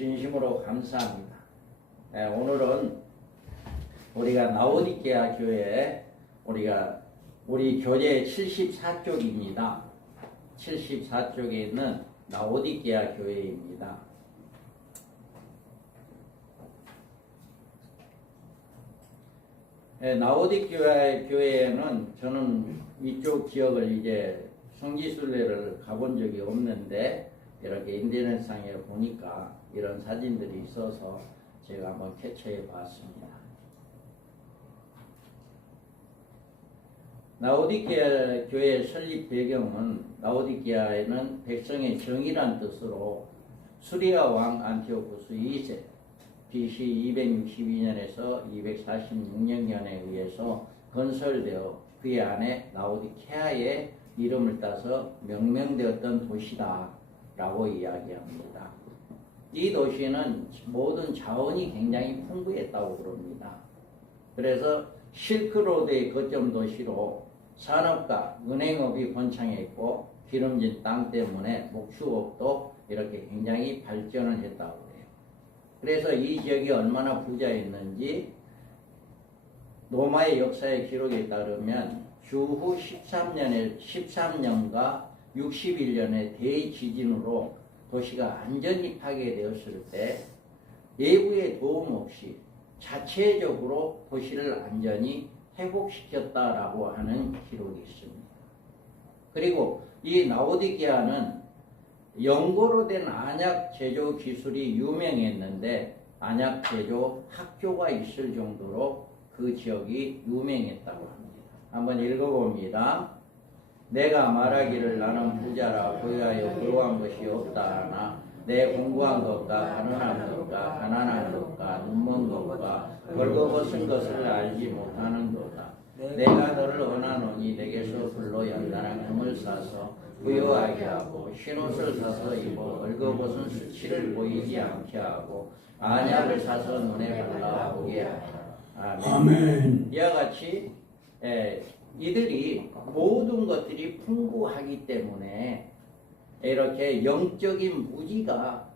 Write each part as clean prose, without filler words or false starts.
진심으로 감사합니다. 네, 오늘은 우리가 라오디게아 교회 우리 교재 74쪽입니다. 74쪽에 있는 라오디게아 교회입니다. 네, 라오디게아 교회에는 저는 이쪽 지역을 이제 성지순례를 가본 적이 없는데 이렇게 인터넷상에 보니까 이런 사진들이 있어서 제가 한번 캡처해 봤습니다. 라오디게아 교회 설립 배경은 라오디게아에는 백성의 정의란 뜻으로 수리아 왕 안티오쿠스 2세 BC 262년에서 246년경에 의해서 건설되어 그의 안에 라오디케아의 이름을 따서 명명되었던 도시다 라고 이야기합니다. 이 도시는 모든 자원이 굉장히 풍부했다고 그럽니다. 그래서 실크로드의 거점 도시로 산업과 은행업이 번창했고 기름진 땅 때문에 목축업도 이렇게 굉장히 발전을 했다고 해요. 그래서 이 지역이 얼마나 부자였는지 로마의 역사의 기록에 따르면 주후 13년과 61년의 대지진으로 도시가 완전히 파괴되었을 때 외부의 도움 없이 자체적으로 도시를 완전히 회복시켰다라고 하는 기록이 있습니다. 그리고 이 라오디게아는 연고로 된 안약 제조 기술이 유명했는데 안약 제조 학교가 있을 정도로 그 지역이 유명했다고 합니다. 한번 읽어봅니다. 내가 말하기를 나는 부자라 부유하여 부러워한 것이 없다 하나 내 공부한 것과 가난한 것과 가난한 것과 눈먼 것과 벌거벗은 것을 알지 못하는도다. 내가 너를 원하노니 내게서 불로 연단한 금을 사서 부유하게 하고 흰옷을 사서 입어 벌거벗은 수치를 보이지 않게 하고 안약을 사서 눈에 발라 보게 하라. 아멘. 이와 같이 이들이 모든 것들이 풍부하기 때문에 이렇게 영적인 무지가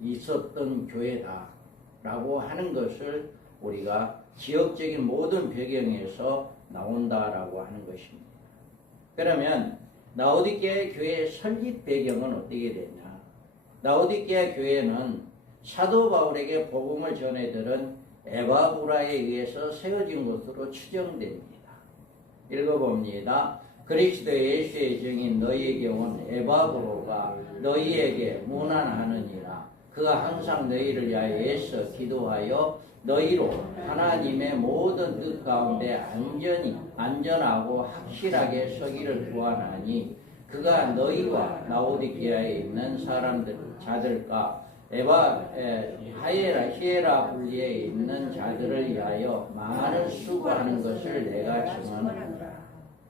있었던 교회다라고 하는 것을 우리가 지역적인 모든 배경에서 나온다라고 하는 것입니다. 그러면 라오디게아 교회의 설립 배경은 어떻게 되냐? 라오디게아 교회는 사도 바울에게 복음을 전해들은 에바브라에 의해서 세워진 것으로 추정됩니다. 읽어봅니다. 그리스도 예수의 증인 너희에게 온 에바브로가 너희에게 문안하느니라. 그가 항상 너희를 위하여 애써 기도하여 너희로 하나님의 모든 뜻 가운데 안전하고 확실하게 서기를 구하나니 그가 너희와 라오디게아에 있는 자들과 히에라 분리에 있는 자들을 위하여 많은 수고하는 것을 내가 증언한다.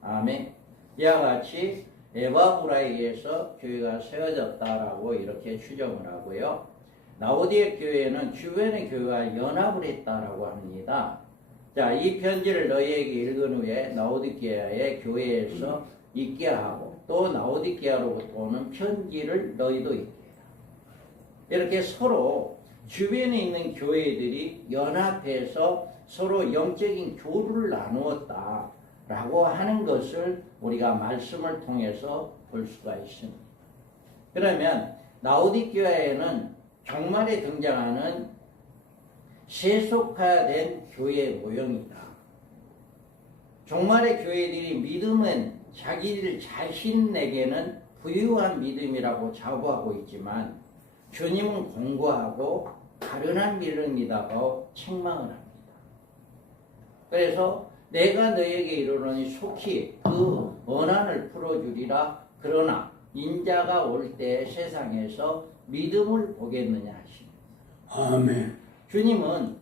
아멘. 이와 같이 에바브라에 의해서 교회가 세워졌다라고 이렇게 추정을 하고요. 라오디게아 교회는 주변의 교회와 연합을 했다라고 합니다. 자, 이 편지를 너희에게 읽은 후에 라오디게아의 교회에서 있게 하고 또 라오디게아로부터 오는 편지를 너희도 읽게 해라. 이렇게 서로 주변에 있는 교회들이 연합해서 서로 영적인 교류를 나누었다라고 하는 것을 우리가 말씀을 통해서 볼 수가 있습니다. 그러면 라오디게아에는 종말에 등장하는 세속화된 교회 모형이다. 종말의 교회들이 믿음은 자기들 자신에게는 부유한 믿음이라고 자부하고 있지만 주님은 공고하고 가련한 믿음이라고 책망을 합니다. 그래서 내가 너에게 이르노니 속히 그 원한을 풀어주리라. 그러나 인자가 올 때 세상에서 믿음을 보겠느냐 하십니다. 아멘. 주님은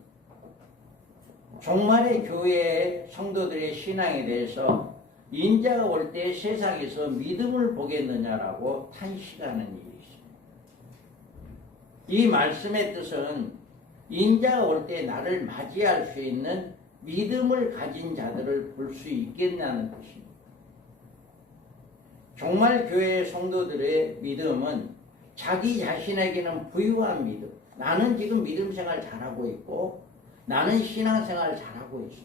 종말의 교회의 성도들의 신앙에 대해서 인자가 올 때 세상에서 믿음을 보겠느냐라고 탄식하는 일이 있습니다. 이 말씀의 뜻은 인자가 올 때 나를 맞이할 수 있는 믿음을 가진 자들을 볼 수 있겠냐는 뜻입니다. 종말 교회의 성도들의 믿음은 자기 자신에게는 부유한 믿음, 나는 지금 믿음 생활 잘하고 있고 나는 신앙 생활 잘하고 있어.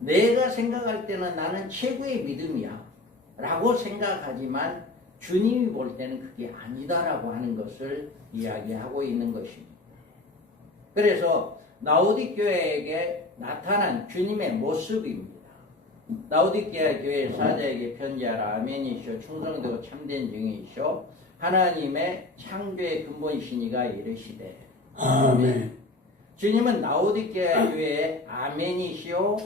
내가 생각할 때는 나는 최고의 믿음이야 라고 생각하지만 주님이 볼 때는 그게 아니다라고 하는 것을 이야기하고 있는 것입니다. 그래서 라오디게아에게 나타난 주님의 모습입니다. 라오디게아 교회 사자에게 편지하라. 아멘이시오. 충성되고 참된 증인이시오. 하나님의 창조의 근본이시니가 이르시되. 아멘. 주님은 라오디게아 교회의 아멘이시오.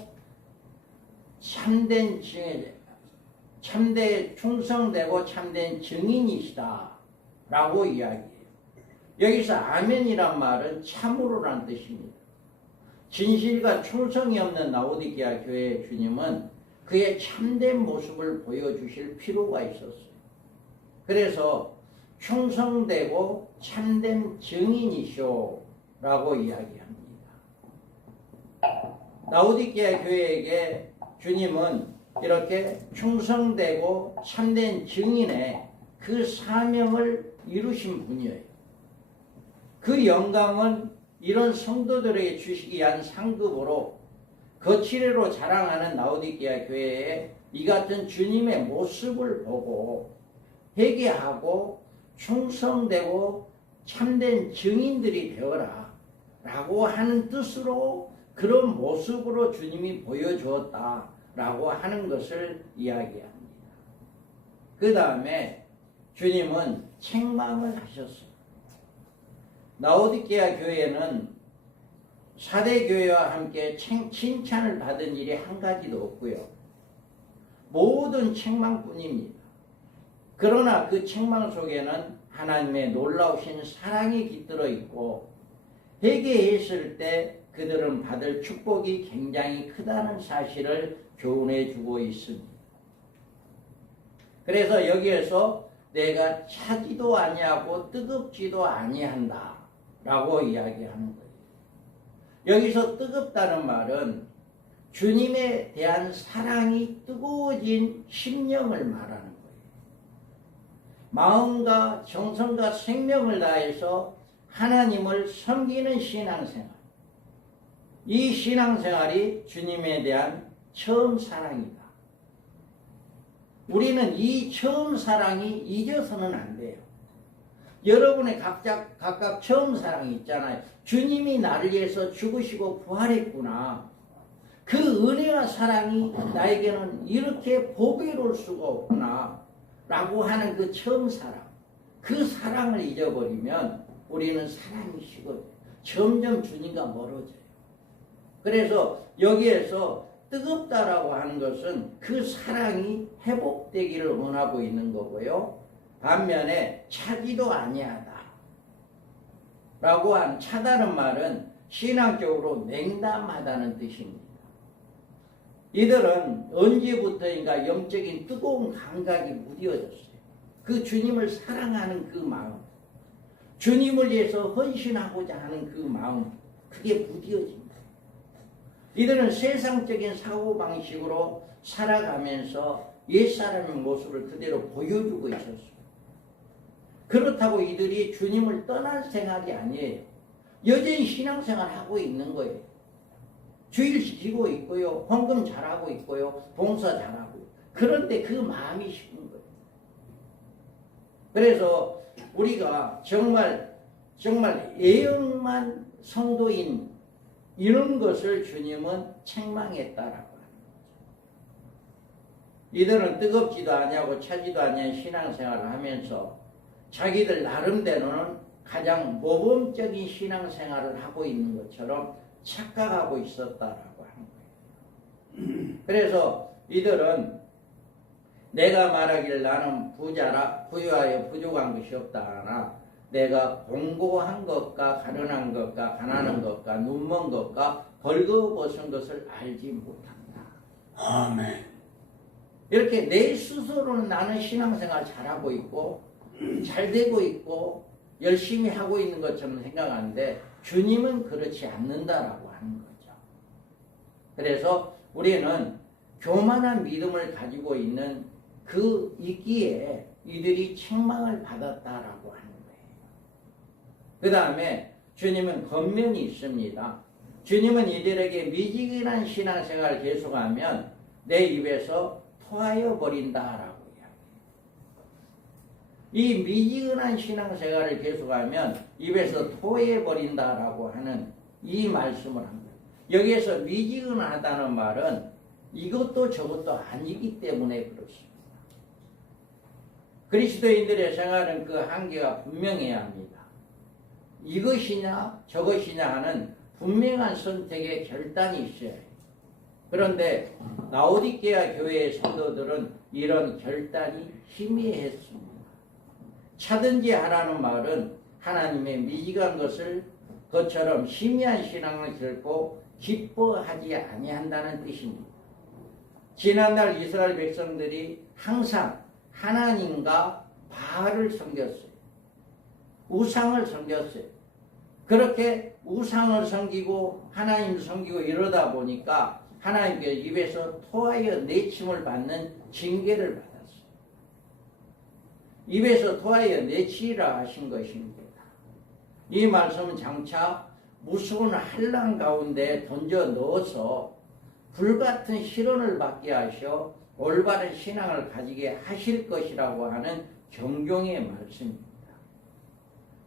참된 증인, 충성되고 참된 증인이시다 라고 이야기해요. 여기서 아멘이란 말은 참으로란 뜻입니다. 진실과 충성이 없는 라오디게아 교회의 주님은 그의 참된 모습을 보여주실 필요가 있었어요. 그래서 충성되고 참된 증인이시오 라고 이야기합니다. 라오디게아 교회에게 주님은 이렇게 충성되고 참된 증인의 그 사명을 이루신 분이에요. 그 영광은 이런 성도들에게 주시기 위한 상급으로 거칠애로 자랑하는 라오디게아 교회에 이 같은 주님의 모습을 보고 회개하고 충성되고 참된 증인들이 되어라 라고 하는 뜻으로 그런 모습으로 주님이 보여주었다 라고 하는 것을 이야기합니다. 그 다음에 주님은 책망을 하셨어요. 라오디게아 교회는 사대 교회와 함께 칭찬을 받은 일이 한 가지도 없고요. 모든 책망뿐입니다. 그러나 그 책망 속에는 하나님의 놀라우신 사랑이 깃들어 있고 회개했을 때 그들은 받을 축복이 굉장히 크다는 사실을 교훈해 주고 있습니다. 그래서 여기에서 내가 차지도 아니하고 뜨겁지도 아니한다 라고 이야기하는 거예요. 여기서 뜨겁다는 말은 주님에 대한 사랑이 뜨거워진 심령을 말하는 거예요. 마음과 정성과 생명을 다해서 하나님을 섬기는 신앙생활. 이 신앙생활이 주님에 대한 처음 사랑이다. 우리는 이 처음 사랑이 잊어서는 안 돼요. 여러분의 각각 처음 사랑이 있잖아요. 주님이 나를 위해서 죽으시고 부활했구나. 그 은혜와 사랑이 나에게는 이렇게 보배로울 수가 없구나 라고 하는 그 처음 사랑. 그 사랑을 잊어버리면 우리는 사랑이 식어져요. 점점 주님과 멀어져요. 그래서 여기에서 뜨겁다라고 하는 것은 그 사랑이 회복되기를 원하고 있는 거고요. 반면에 차지도 아니하다 라고 한 차다는 말은 신앙적으로 냉담하다는 뜻입니다. 이들은 언제부터인가 영적인 뜨거운 감각이 무뎌졌어요. 그 주님을 사랑하는 그 마음, 주님을 위해서 헌신하고자 하는 그 마음, 그게 무뎌집니다. 이들은 세상적인 사고방식으로 살아가면서 옛사람의 모습을 그대로 보여주고 있었어요. 그렇다고 이들이 주님을 떠날 생각이 아니에요. 여전히 신앙생활을 하고 있는 거예요. 주일 지키고 있고요. 헌금 잘하고 있고요. 봉사 잘하고 있고요. 그런데 그 마음이 식은 거예요. 그래서 우리가 정말 애영만 성도인 이런 것을 주님은 책망했다라고 하는 거죠. 이들은 뜨겁지도 아니하고 차지도 아니한 신앙생활을 하면서 자기들 나름대로는 가장 모범적인 신앙생활을 하고 있는 것처럼 착각하고 있었다라고 하는 거예요. 그래서 이들은 내가 말하길 나는 부자라 부유하여 부족한 것이 없다 하나 내가 공고한 것과 가련한 것과 가난한 것과 눈먼 것과 벌거벗은 것을 알지 못한다. 아멘. 이렇게 내 스스로는 나는 신앙생활 잘하고 있고 잘 되고 있고 열심히 하고 있는 것처럼 생각하는데 주님은 그렇지 않는다라고 하는 거죠. 그래서 우리는 교만한 믿음을 가지고 있는 그 있기에 이들이 책망을 받았다라고 하는 거예요. 그 다음에 주님은 겉면이 있습니다. 주님은 이들에게 미지근한 신앙생활을 계속하면 내 입에서 토하여 버린다라고 이야기해요. 이 미지근한 신앙생활을 계속하면 입에서 토해 버린다라고 하는 이 말씀을 합니다. 여기에서 미지근하다는 말은 이것도 저것도 아니기 때문에 그렇습니다. 그리스도인들의 생활은 그 한계가 분명해야 합니다. 이것이냐 저것이냐 하는 분명한 선택의 결단이 있어야 해요. 그런데 라오디게아 교회의 성도들은 이런 결단이 희미했습니다. 차든지 하라는 말은 하나님의 미지간 것처럼 희미한 신앙을 결코 기뻐하지 아니한다는 뜻입니다. 지난날 이스라엘 백성들이 항상 하나님과 바알을 섬겼어요. 우상을 섬겼어요. 그렇게 우상을 섬기고 하나님을 섬기고 이러다 보니까 하나님께 입에서 토하여 내침을 받는 징계를 받았어요. 입에서 토하여 내치라 하신 것입니다. 이 말씀은 장차 무서운 환난 가운데 던져 넣어서 불같은 시련을 받게 하셔 올바른 신앙을 가지게 하실 것이라고 하는 경종의 말씀입니다.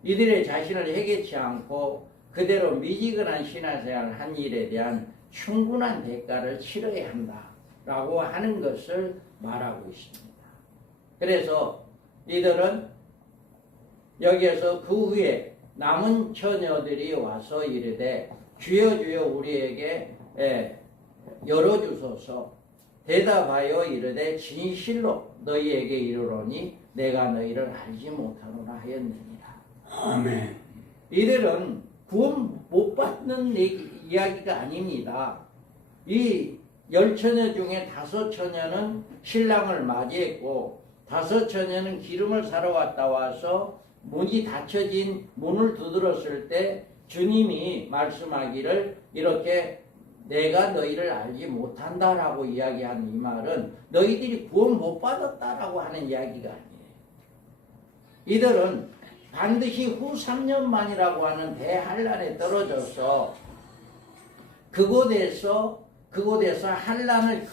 이들의 자신을 해결치 않고 그대로 미지근한 신앙생활을 한 일에 대한 충분한 대가를 치러야 한다라고 하는 것을 말하고 있습니다. 그래서 이들은 여기에서 그 후에 남은 처녀들이 와서 이르되 주여 주여 우리에게 열어주소서. 대답하여 이르되 진실로 너희에게 이르노니 내가 너희를 알지 못하노라 하였느니라. 아멘. 이들은 구원 못 받는 이야기가 아닙니다. 이 10처녀 중에 5처녀는 신랑을 맞이했고 5처녀는 기름을 사러 왔다 와서 문이 닫혀진 문을 두드렸을 때 주님이 말씀하기를 이렇게 내가 너희를 알지 못한다라고 이야기한 이 말은 너희들이 구원 못 받았다라고 하는 이야기가 아니에요. 이들은 반드시 후 3년 만이라고 하는 대환란에 떨어져서 그곳에서 환란을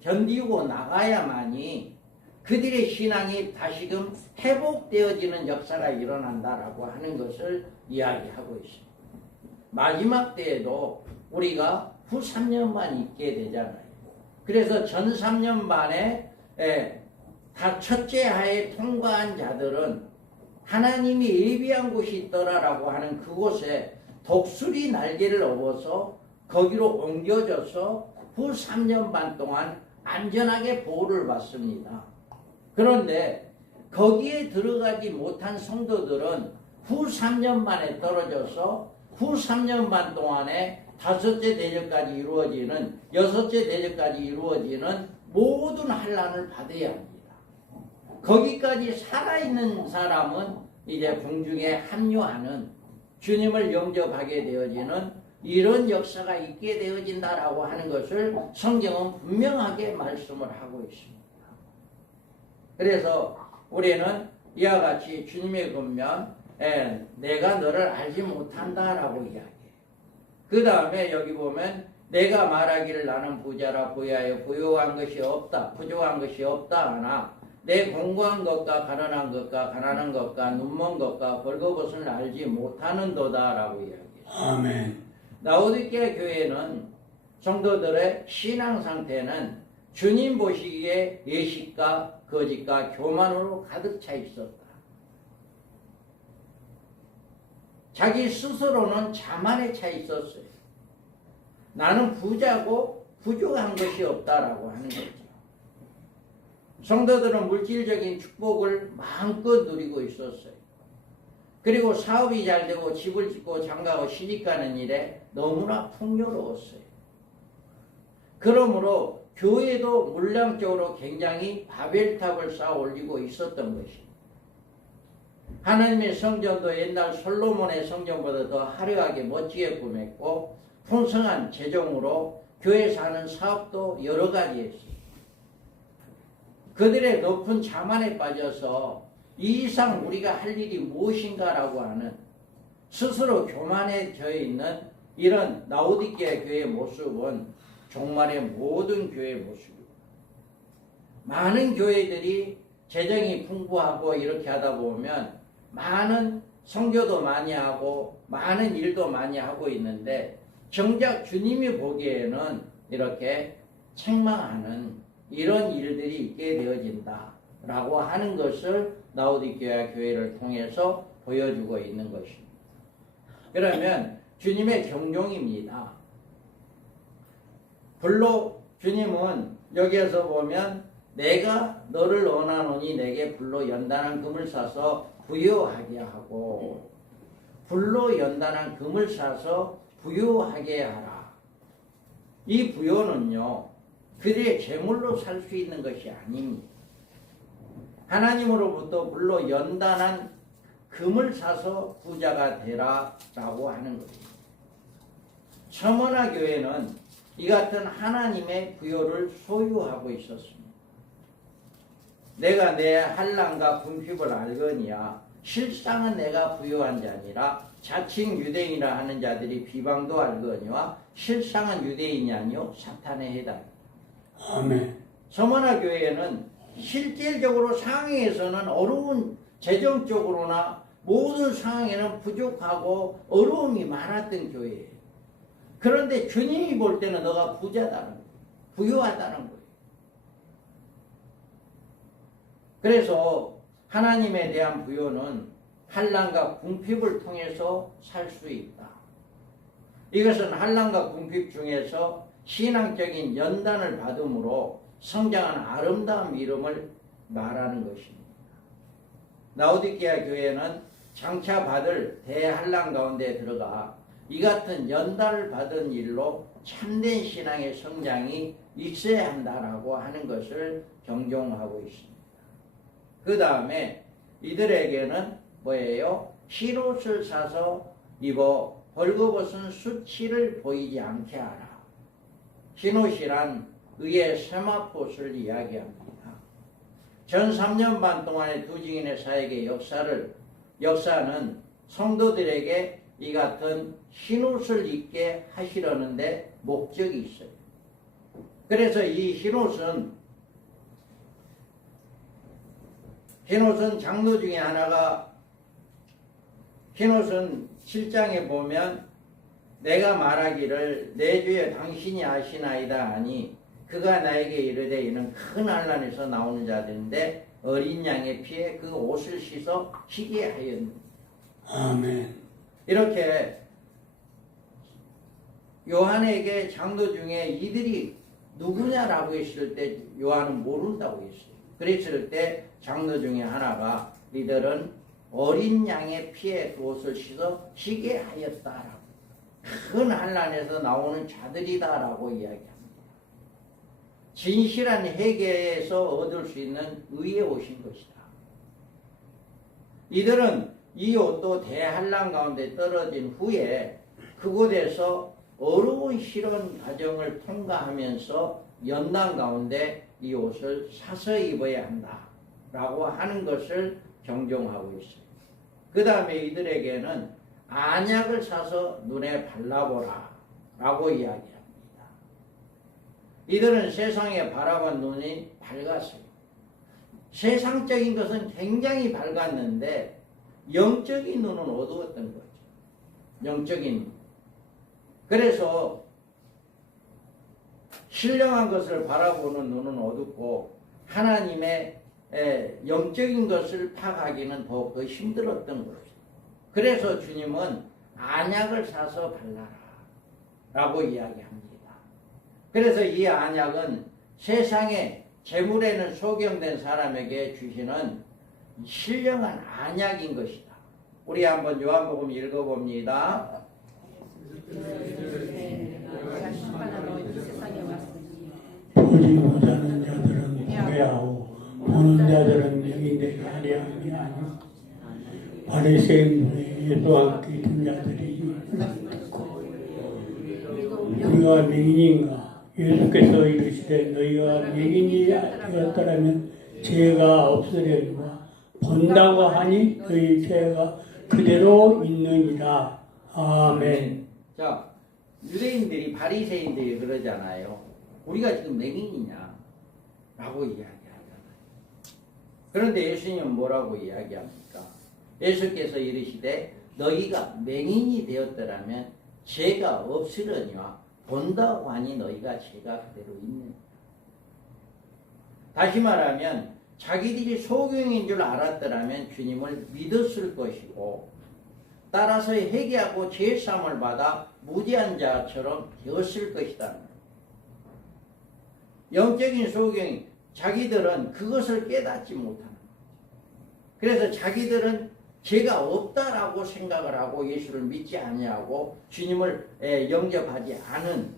견디고 나가야만이 그들의 신앙이 다시금 회복되어지는 역사가 일어난다라고 하는 것을 이야기하고 있습니다. 마지막 때에도 우리가 후 3년만 있게 되잖아요. 그래서 전 3년 만에 다 첫째 하에 통과한 자들은 하나님이 예비한 곳이 있더라라고 하는 그곳에 독수리 날개를 업어서 거기로 옮겨져서 후 3년 반 동안 안전하게 보호를 받습니다. 그런데 거기에 들어가지 못한 성도들은 후 3년 만에 떨어져서 후 3년 반 동안에 5째 대접까지 이루어지는 6째 대접까지 이루어지는 모든 환난을 받아야 합니다. 거기까지 살아있는 사람은 이제 공중에 합류하는 주님을 영접하게 되어지는 이런 역사가 있게 되어진다라고 하는 것을 성경은 분명하게 말씀을 하고 있습니다. 그래서 우리는 이와 같이 주님의 권면 내가 너를 알지 못한다라고 이야기해요. 그 다음에 여기 보면 내가 말하기를 나는 부자라 부여하여 부요한 것이 없다 부족한 것이 없다 하나 내 공고한 것과 가난한 것과 가난한 것과 눈먼 것과 벌거벗은 알지 못하는도다라고 이야기해요. 아멘. 라오디게아 교회는 성도들의 신앙 상태는 주님 보시기에 예식과 거짓과 교만으로 가득 차 있었다. 자기 스스로는 자만에 차 있었어요. 나는 부자고 부족한 것이 없다라고 하는 거죠. 성도들은 물질적인 축복을 마음껏 누리고 있었어요. 그리고 사업이 잘 되고 집을 짓고 장가고 시집가는 일에 너무나 풍요로웠어요. 그러므로 교회도 물량적으로 굉장히 바벨탑을 쌓아 올리고 있었던 것입니다. 하나님의 성전도 옛날 솔로몬의 성전보다 더 화려하게 멋지게 꾸몄고 풍성한 재정으로 교회에서 하는 사업도 여러 가지 했습니다. 그들의 높은 자만에 빠져서 이 이상 우리가 할 일이 무엇인가라고 하는 스스로 교만해져 있는 이런 라오디게아 교회의 모습은 종말의 모든 교회의 모습입니다. 많은 교회들이 재정이 풍부하고 이렇게 하다 보면 많은 선교도 많이 하고 많은 일도 많이 하고 있는데 정작 주님이 보기에는 이렇게 책망하는 이런 일들이 있게 되어진다라고 하는 것을 라오디게아 교회를 통해서 보여주고 있는 것입니다. 그러면 주님의 경종입니다. 불로 주님은 여기에서 보면 내가 너를 원하노니 내게 불로 연단한 금을 사서 부유하게 하고 불로 연단한 금을 사서 부유하게 하라. 이 부유는요 그들의 재물로 살 수 있는 것이 아닙니다. 하나님으로부터 불로 연단한 금을 사서 부자가 되라 라고 하는 것입니다. 서머나 교회는 이 같은 하나님의 부요를 소유하고 있었습니다. 내가 내 한란과 궁핍을 알거니와 실상은 내가 부요한 자니라. 자칭 유대인이라 하는 자들이 비방도 알거니와 실상은 유대인이 아니요 사탄의 해답입니다. 아멘. 서머나 교회에는 실질적으로 상황에서는 어려운 재정적으로나 모든 상황에는 부족하고 어려움이 많았던 교회예요. 그런데 주님이 볼 때는 너가 부자다는 거예요. 부유하다는 거예요. 그래서 하나님에 대한 부요는 한란과 궁핍을 통해서 살 수 있다. 이것은 한란과 궁핍 중에서 신앙적인 연단을 받음으로 성장한 아름다운 이름을 말하는 것입니다. 라오디게아 교회는 장차 받을 대한란 가운데 들어가 이 같은 연단을 받은 일로 참된 신앙의 성장이 있어야 한다라고 하는 것을 경종하고 있습니다. 그 다음에 이들에게는 뭐예요? 흰옷을 사서 입어 벌거벗은 수치를 보이지 않게 하라. 흰옷이란 의의 세마포를 이야기합니다. 전 3년 반 동안의 두 증인의 사역의 역사는 성도들에게 이 같은 흰옷을 입게 하시려는데 목적이 있어요. 그래서 이 흰옷은 장로 중에 하나가 흰옷은 7장에 보면 내가 말하기를 내 주에 당신이 아시나이다 하니 그가 나에게 이르되 이는 큰 환난에서 나오는 자들인데 어린 양의 피에 그 옷을 씻어 희게 하였느니라. 아멘. 이렇게 요한에게 장로 중에 이들이 누구냐라고 했을 때 요한은 모른다고 했어요. 그랬을 때 장로 중에 하나가 이들은 어린 양의 피에 그 옷을 씻어 희게 하였다라고 큰 환난에서 나오는 자들이다라고 이야기합니다. 진실한 회개에서 얻을 수 있는 의에 오신 것이다. 이들은 이 옷도 대환난 가운데 떨어진 후에 그곳에서 어려운 실현 과정을 통과하면서 연단 가운데 이 옷을 사서 입어야 한다라고 하는 것을 경종하고 있어요. 그 다음에 이들에게는 안약을 사서 눈에 발라보라 라고 이야기합니다. 이들은 세상에 바라본 눈이 밝았어요. 세상적인 것은 굉장히 밝았는데 영적인 눈은 어두웠던 거죠. 영적인 눈. 그래서 신령한 것을 바라보는 눈은 어둡고 하나님의 영적인 것을 파악하기는 더욱 힘들었던 거죠. 그래서 주님은 안약을 사서 발라라 라고 이야기합니다. 그래서 이 안약은 세상에 재물에는 소경된 사람에게 주시는 신령한 안약인 것이다. 우리 한번 요한복음 읽어봅니다. 보지 못하는 자들은 보게 하고 보는 자들은 명인되게 하려 함이 아니요 바리새인들의 예수와 함께 있던 자들이 우리가 명인인가? 예수께서 이르시되 너희가 명인이 되었더라면 죄가 없으려니와 본다고 하니 너희 죄가 그대로 있느니라. 아멘. 자, 유대인들이 바리새인들이 그러잖아요. 우리가 지금 맹인이냐? 라고 이야기하잖아요. 그런데 예수님은 뭐라고 이야기합니까? 예수께서 이르시되 너희가 맹인이 되었더라면 죄가 없으려니와 본다고 하니 너희가 죄가 그대로 있느니라. 다시 말하면 자기들이 소경인 줄 알았더라면 주님을 믿었을 것이고 따라서 회개하고 죄사함을 받아 무죄한 자처럼 되었을 것이다. 영적인 소경이 자기들은 그것을 깨닫지 못하는 거죠. 그래서 자기들은 죄가 없다라고 생각을 하고 예수를 믿지 아니하고 주님을 영접하지 않은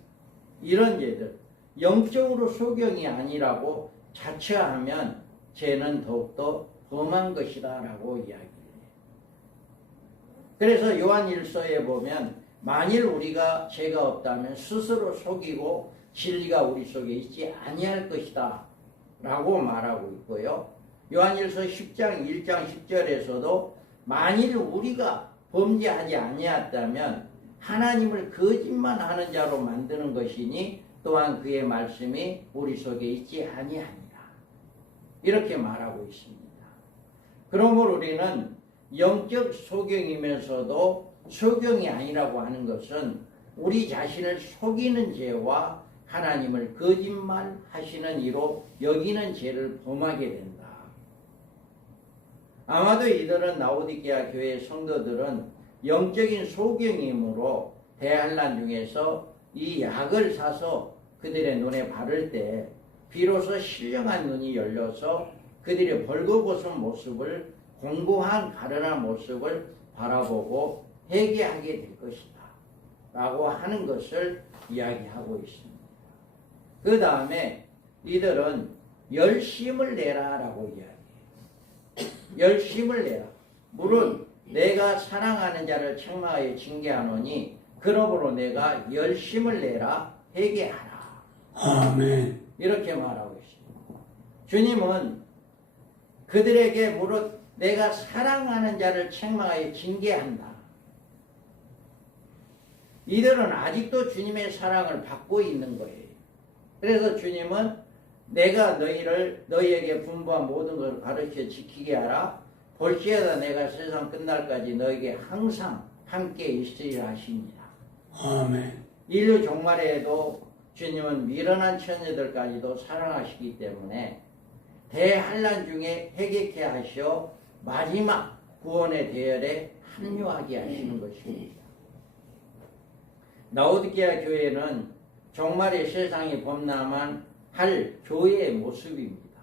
이런 죄들, 영적으로 소경이 아니라고 자처하면 죄는 더욱더 험한 것이다 라고 이야기해요. 그래서 요한일서에 보면 만일 우리가 죄가 없다면 스스로 속이고 진리가 우리 속에 있지 아니할 것이다 라고 말하고 있고요. 요한일서 10장 1장 10절에서도 만일 우리가 범죄하지 아니했다면 하나님을 거짓말하는 자로 만드는 것이니 또한 그의 말씀이 우리 속에 있지 아니하니라. 이렇게 말하고 있습니다. 그러므로 우리는 영적 소경이면서도 소경이 아니라고 하는 것은 우리 자신을 속이는 죄와 하나님을 거짓말하시는 이로 여기는 죄를 범하게 된다. 아마도 이들은 라오디게아 교회 성도들은 영적인 소경이므로 대환란 중에서 이 약을 사서 그들의 눈에 바를 때 비로소 신령한 눈이 열려서 그들의 벌거벗은 모습을 공고한 가련한 모습을 바라보고 회개하게 될 것이다 라고 하는 것을 이야기하고 있습니다. 그 다음에 이들은 열심을 내라 라고 이야기해요. 열심을 내라. 물론 내가 사랑하는 자를 책망하여 징계하노니 그러므로 내가 열심을 내라 회개하라. 아멘. 이렇게 말하고 있습니다. 주님은 그들에게 무릇 내가 사랑하는 자를 책망하여 징계한다. 이들은 아직도 주님의 사랑을 받고 있는 거예요. 그래서 주님은 내가 너희에게 분부한 모든 것을 가르쳐 지키게 하라. 볼지어다 내가 세상 끝날까지 너에게 항상 함께 있으리라 하십니다. 아멘. 인류 종말에도 주님은 미련한 처녀들까지도 사랑하시기 때문에 대환란 중에 회개케 하시어 마지막 구원의 대열에 합류하게 하시는 것입니다. 라오디게아 교회는 종말의 세상이 범람한 할 교회의 모습입니다.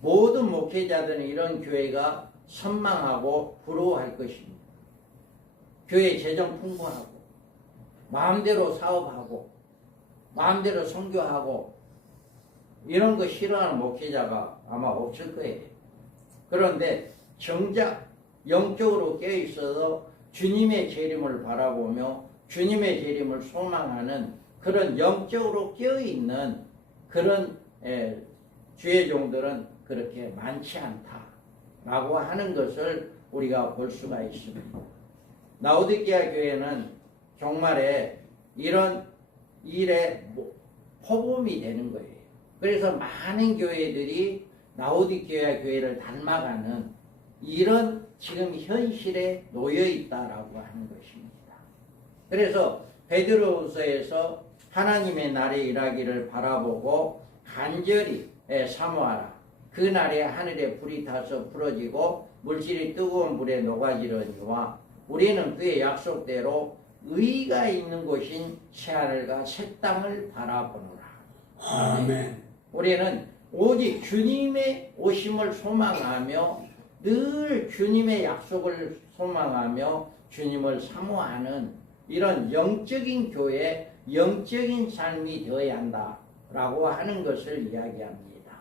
모든 목회자들은 이런 교회가 선망하고 부러워할 것입니다. 교회 재정 풍부하고 마음대로 사업하고 마음대로 선교하고 이런 거 싫어하는 목회자가 아마 없을 거예요. 그런데 정작 영적으로 깨어있어서 주님의 재림을 바라보며 주님의 재림을 소망하는 그런 영적으로 깨어있는 그런 주의 종들은 그렇게 많지 않다라고 하는 것을 우리가 볼 수가 있습니다. 라오디게아 교회는 종말에 이런 일에 포범이 되는 거예요. 그래서 많은 교회들이 라오디게아 교회를 닮아가는 이런 지금 현실에 놓여 있다라고 하는 것입니다. 그래서 베드로후서에서 하나님의 날에 일하기를 바라보고 간절히 사모하라. 그 날에 하늘에 불이 타서 풀어지고 물질이 뜨거운 물에 녹아지려니와 우리는 그의 약속대로 의가 있는 곳인 새하늘과 새 땅을 바라보노라. 아멘. 우리는 오직 주님의 오심을 소망하며 늘 주님의 약속을 소망하며 주님을 사모하는 이런 영적인 교회, 영적인 삶이 되어야 한다라고 하는 것을 이야기합니다.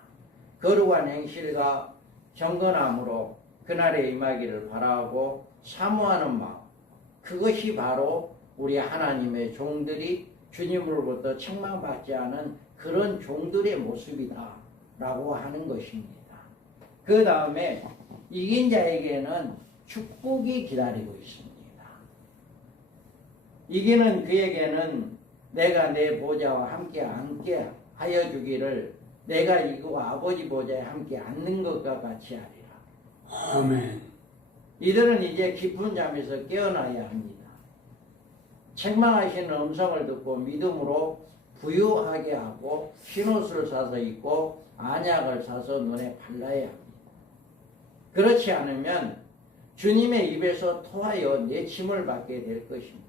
거룩한 행실과 경건함으로 그날에 임하기를 바라고 사모하는 마음, 그것이 바로 우리 하나님의 종들이 주님으로부터 책망받지 않은 그런 종들의 모습이다 라고 하는 것입니다. 그 다음에 이긴 자에게는 축복이 기다리고 있습니다. 이기는 그에게는 내가 내 보좌와 함께 앉게 하여 주기를 내가 이거 아버지 보좌에 함께 앉는 것과 같이 하리라. 아멘. 이들은 이제 깊은 잠에서 깨어나야 합니다. 책망하시는 음성을 듣고 믿음으로 부유하게 하고 흰옷을 사서 입고 안약을 사서 눈에 발라야 합니다. 그렇지 않으면 주님의 입에서 토하여 내침을 받게 될 것입니다.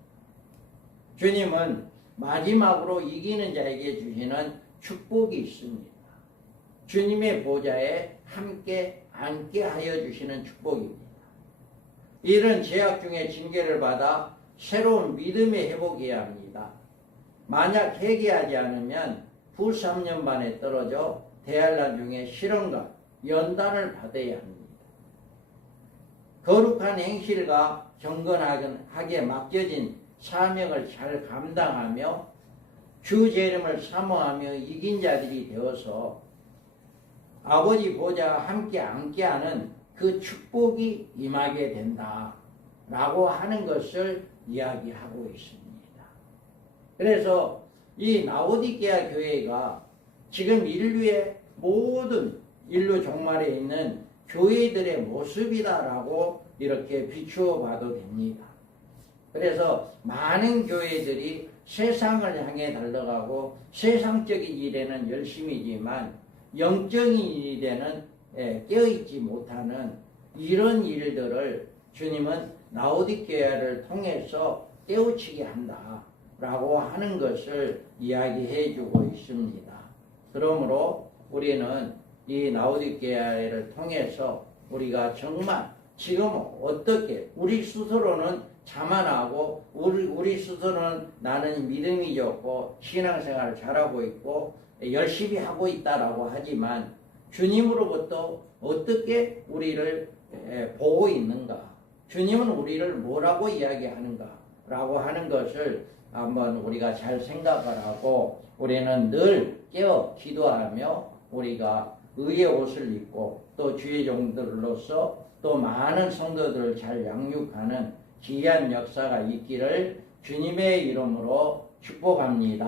주님은 마지막으로 이기는 자에게 주시는 축복이 있습니다. 주님의 보좌에 함께 앉게 하여 주시는 축복입니다. 이런 죄악 중에 징계를 받아 새로운 믿음의 회복이어야 합니다. 만약 회개하지 않으면 부 3년 반에 떨어져 대환란 중에 실험과 연단을 받아야 합니다. 거룩한 행실과 경건하게 맡겨진 사명을 잘 감당하며 주 재림을 사모하며 이긴 자들이 되어서 아버지 보좌와 함께 앉게 하는 그 축복이 임하게 된다라고 하는 것을 이야기하고 있습니다. 그래서 이 라오디게아 교회가 지금 인류의 모든 인류 종말에 있는 교회들의 모습이다라고 이렇게 비추어 봐도 됩니다. 그래서 많은 교회들이 세상을 향해 달려가고 세상적인 일에는 열심이지만 영적인 일에는 깨어있지 못하는 이런 일들을 주님은 라오디게아를 통해서 깨우치게 한다라고 하는 것을 이야기해 주고 있습니다. 그러므로 우리는 이 라오디게아를 통해서 우리가 정말 지금 어떻게 우리 스스로는 자만하고 우리 스스로는 나는 믿음이 좋고 신앙생활을 잘하고 있고 열심히 하고 있다라고 하지만 주님으로부터 어떻게 우리를 보고 있는가, 주님은 우리를 뭐라고 이야기하는가 라고 하는 것을 한번 우리가 잘 생각을 하고 우리는 늘 깨어 기도하며 우리가 의의 옷을 입고 또 주의 종들로서 또 많은 성도들을 잘 양육하는 귀한 역사가 있기를 주님의 이름으로 축복합니다.